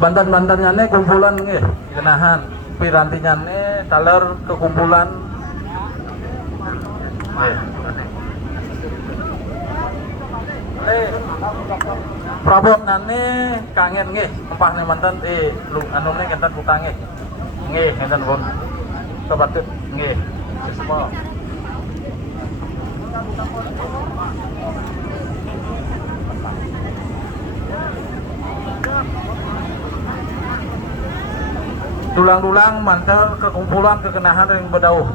Bantan-bantannya nih kumpulan nih kenahan pirantinya nih taler kekumpulan Prabot nane kangen nih empah nih mantan lu anu nih kentan utang nih kentan pun kebatut nih semua tulang-tulang mantel kekumpulan kekenahan yang berdauh